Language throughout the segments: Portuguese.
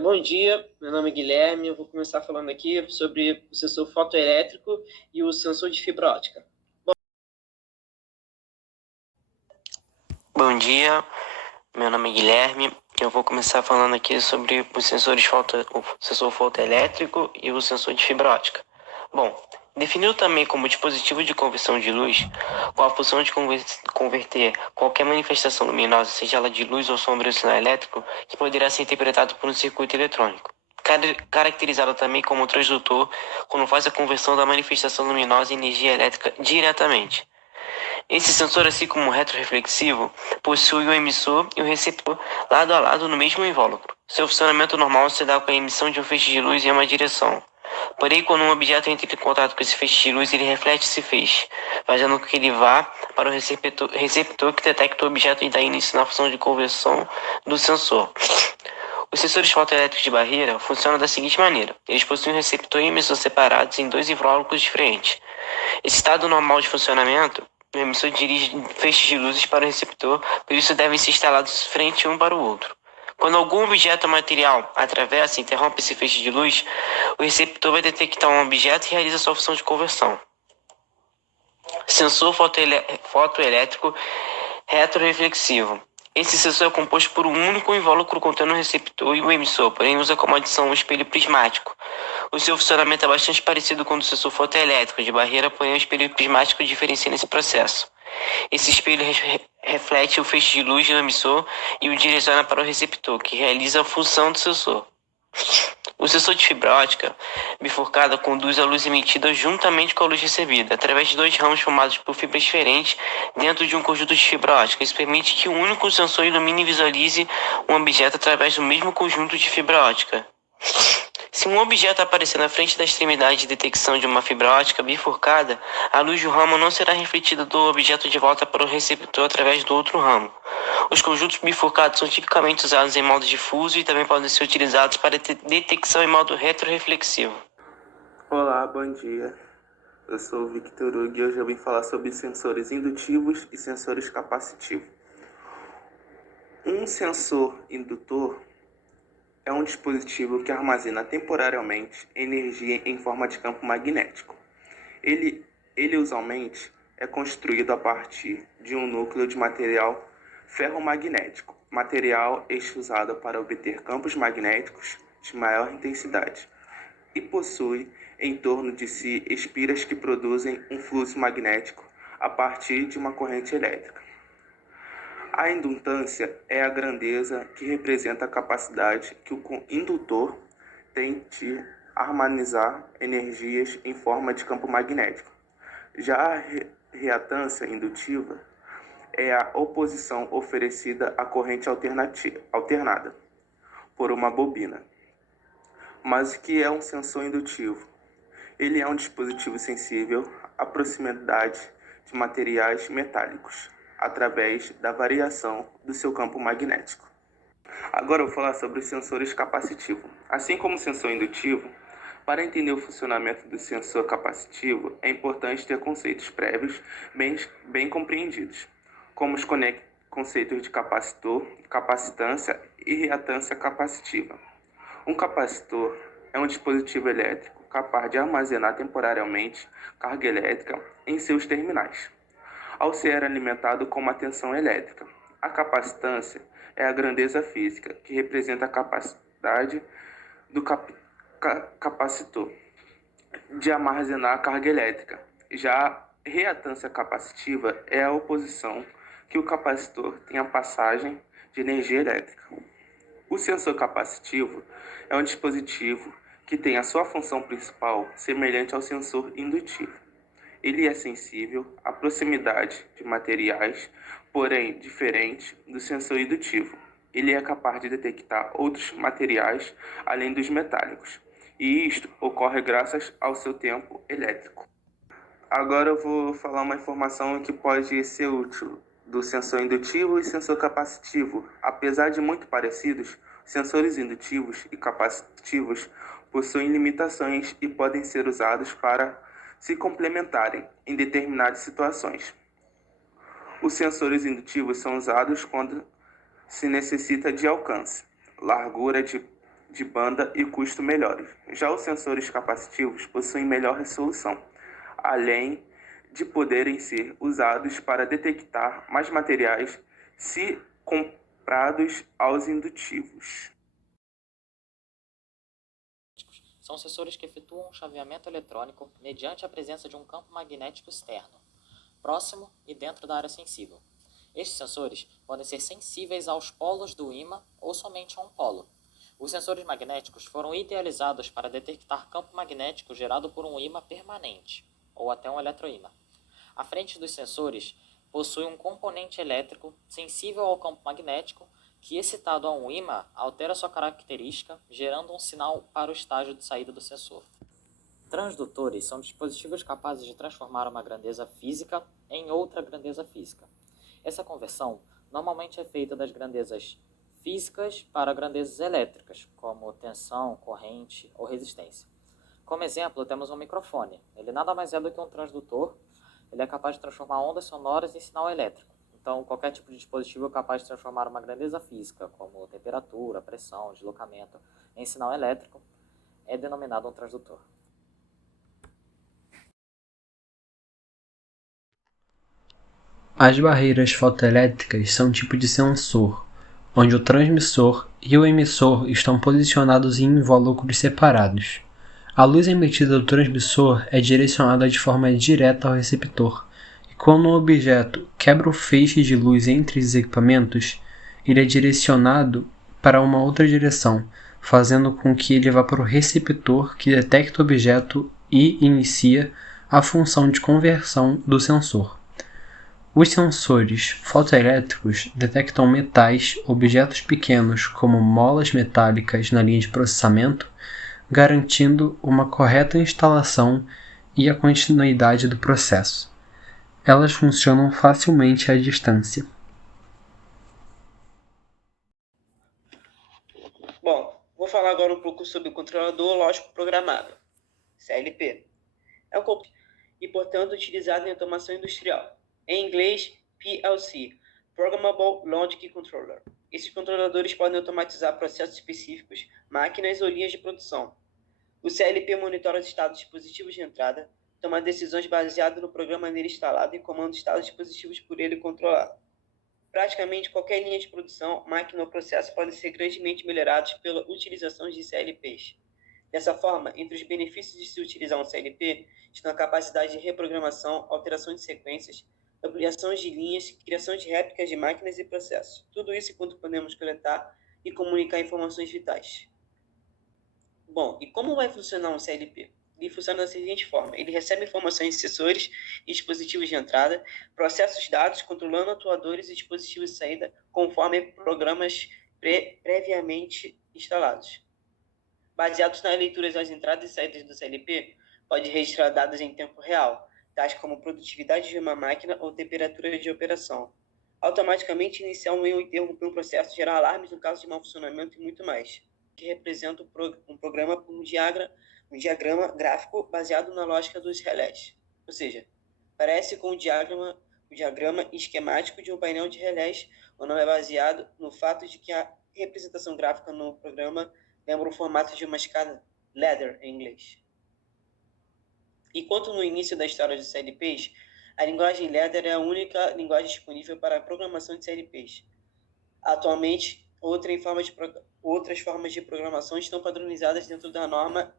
Bom dia, meu nome é Guilherme. Eu vou começar falando aqui sobre o sensor fotoelétrico e o sensor de fibra ótica. Bom dia, meu nome é Guilherme. Eu vou começar falando aqui sobre os sensores o sensor fotoelétrico e o sensor de fibra ótica. Bom, definido também como dispositivo de conversão de luz, com a função de converter qualquer manifestação luminosa, seja ela de luz ou sombra ou sinal elétrico, que poderá ser interpretado por um circuito eletrônico. Caracterizado também como transdutor, quando faz a conversão da manifestação luminosa em energia elétrica diretamente. Esse sensor, assim como o retroreflexivo, possui o emissor e o receptor lado a lado no mesmo invólucro. Seu funcionamento normal se dá com a emissão de um feixe de luz em uma direção. Porém, quando um objeto entra em contato com esse feixe de luz, ele reflete esse feixe, fazendo com que ele vá para o receptor que detecta o objeto e dá início na função de conversão do sensor. Os sensores fotoelétricos de barreira funcionam da seguinte maneira: eles possuem um receptor e emissor separados em dois invólucros diferentes. Esse estado normal de funcionamento, o emissor dirige feixes de luzes para o receptor, por isso devem ser instalados frente um para o outro. Quando algum objeto ou material atravessa e interrompe esse feixe de luz, o receptor vai detectar um objeto e realiza sua função de conversão. Sensor fotoelétrico retroreflexivo. Esse sensor é composto por um único invólucro contendo o receptor e o emissor, porém usa como adição um espelho prismático. O seu funcionamento é bastante parecido com o do sensor fotoelétrico de barreira, porém o espelho prismático diferencia nesse processo. Esse espelho reflete o feixe de luz do emissor e o direciona para o receptor, que realiza a função do sensor. O sensor de fibra ótica bifurcada conduz a luz emitida juntamente com a luz recebida, através de dois ramos formados por fibras diferentes dentro de um conjunto de fibra ótica. Isso permite que um único sensor ilumine e visualize um objeto através do mesmo conjunto de fibra ótica. Se um objeto aparecer na frente da extremidade de detecção de uma fibra ótica bifurcada, a luz do ramo não será refletida do objeto de volta para o receptor através do outro ramo. Os conjuntos bifurcados são tipicamente usados em modo difuso e também podem ser utilizados para detecção em modo retroreflexivo. Olá, bom dia. Eu sou o Victor Hugo e hoje eu vim falar sobre sensores indutivos e sensores capacitivos. Um sensor indutor é um dispositivo que armazena temporariamente energia em forma de campo magnético. Ele usualmente é construído a partir de um núcleo de material ferromagnético, material este usado para obter campos magnéticos de maior intensidade, e possui em torno de si espiras que produzem um fluxo magnético a partir de uma corrente elétrica. A indutância é a grandeza que representa a capacidade que o indutor tem de harmonizar energias em forma de campo magnético. Já a reatância indutiva é a oposição oferecida à corrente alternada por uma bobina. Mas o que é um sensor indutivo? Ele é um dispositivo sensível à proximidade de materiais metálicos, através da variação do seu campo magnético. Agora eu vou falar sobre os sensores capacitivos. Assim como o sensor indutivo, para entender o funcionamento do sensor capacitivo, é importante ter conceitos prévios bem compreendidos, como os conceitos de capacitor, capacitância e reatância capacitiva. Um capacitor é um dispositivo elétrico capaz de armazenar temporariamente carga elétrica em seus terminais, ao ser alimentado com uma tensão elétrica. A capacitância é a grandeza física que representa a capacidade do capacitor de armazenar a carga elétrica. Já a reatância capacitiva é a oposição que o capacitor tem à passagem de energia elétrica. O sensor capacitivo é um dispositivo que tem a sua função principal semelhante ao sensor indutivo. Ele é sensível à proximidade de materiais, porém diferente do sensor indutivo. Ele é capaz de detectar outros materiais além dos metálicos, e isto ocorre graças ao seu tempo elétrico. Agora eu vou falar uma informação que pode ser útil do sensor indutivo e sensor capacitivo. Apesar de muito parecidos, sensores indutivos e capacitivos possuem limitações e podem ser usados para se complementarem em determinadas situações. Os sensores indutivos são usados quando se necessita de alcance, largura de de banda e custo melhores. Já os sensores capacitivos possuem melhor resolução, além de poderem ser usados para detectar mais materiais se comparados aos indutivos. São sensores que efetuam um chaveamento eletrônico mediante a presença de um campo magnético externo, próximo e dentro da área sensível. Estes sensores podem ser sensíveis aos polos do ímã ou somente a um polo. Os sensores magnéticos foram idealizados para detectar campo magnético gerado por um ímã permanente, ou até um eletroímã. A frente dos sensores possui um componente elétrico sensível ao campo magnético que, excitado a um ímã, altera sua característica, gerando um sinal para o estágio de saída do sensor. Transdutores são dispositivos capazes de transformar uma grandeza física em outra grandeza física. Essa conversão normalmente é feita das grandezas físicas para grandezas elétricas, como tensão, corrente ou resistência. Como exemplo, temos um microfone. Ele nada mais é do que um transdutor. Ele é capaz de transformar ondas sonoras em sinal elétrico. Então, qualquer tipo de dispositivo é capaz de transformar uma grandeza física, como temperatura, pressão, deslocamento, em sinal elétrico, é denominado um transdutor. As barreiras fotoelétricas são um tipo de sensor, onde o transmissor e o emissor estão posicionados em invólucros separados. A luz emitida do transmissor é direcionada de forma direta ao receptor, e quando um objeto quebra o feixe de luz entre os equipamentos, ele é direcionado para uma outra direção, fazendo com que ele vá para o receptor que detecta o objeto e inicia a função de conversão do sensor. Os sensores fotoelétricos detectam metais, objetos pequenos como molas metálicas na linha de processamento, garantindo uma correta instalação e a continuidade do processo. Elas funcionam facilmente à distância. Bom, vou falar agora um pouco sobre o controlador lógico programável, CLP. É um e, portanto, utilizado em automação industrial. Em inglês, PLC, Programmable Logic Controller. Esses controladores podem automatizar processos específicos, máquinas ou linhas de produção. O CLP monitora os estados de dispositivos de entrada, toma decisões baseadas no programa nele instalado e comanda os estados de dispositivos por ele controlado. Praticamente qualquer linha de produção, máquina ou processo podem ser grandemente melhorados pela utilização de CLPs. Dessa forma, entre os benefícios de se utilizar um CLP estão a capacidade de reprogramação, alteração de sequências, ampliação de linhas, criação de réplicas de máquinas e processos. Tudo isso enquanto podemos coletar e comunicar informações vitais. Bom, e como vai funcionar um CLP? Ele funciona da seguinte forma: ele recebe informações de sensores e dispositivos de entrada, processa os dados, controlando atuadores e dispositivos de saída conforme programas previamente instalados. Baseados nas leituras das entradas e saídas do CLP, pode registrar dados em tempo real, tais como produtividade de uma máquina ou temperatura de operação. Automaticamente iniciar um erro e interromper um processo, gerar alarmes no caso de mau funcionamento e muito mais, que representa um programa por um diagrama gráfico baseado na lógica dos relés. Ou seja, parece com o diagrama esquemático de um painel de relés, ou não é baseado no fato de que a representação gráfica no programa lembra o formato de uma escada ladder em inglês. Enquanto no início da história dos CLPs, a linguagem ladder é a única linguagem disponível para a programação de CLPs. Atualmente, outras formas de programação estão padronizadas dentro da norma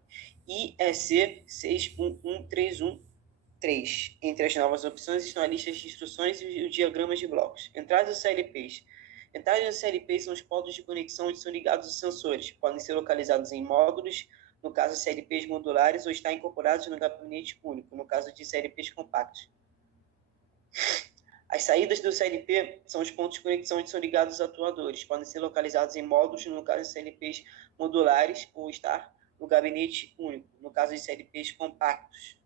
IEC 611313. Entre as novas opções estão a lista de instruções e os diagramas de blocos. Entradas dos CLPs. Entradas dos CLPs são os pontos de conexão onde são ligados os sensores. Podem ser localizados em módulos, no caso de CLPs modulares, ou estar incorporados no gabinete único, no caso de CLPs compactos. As saídas do CLP são os pontos de conexão onde são ligados os atuadores. Podem ser localizados em módulos, no caso de CLPs modulares, ou estar no gabinete único, no caso de CLPs compactos.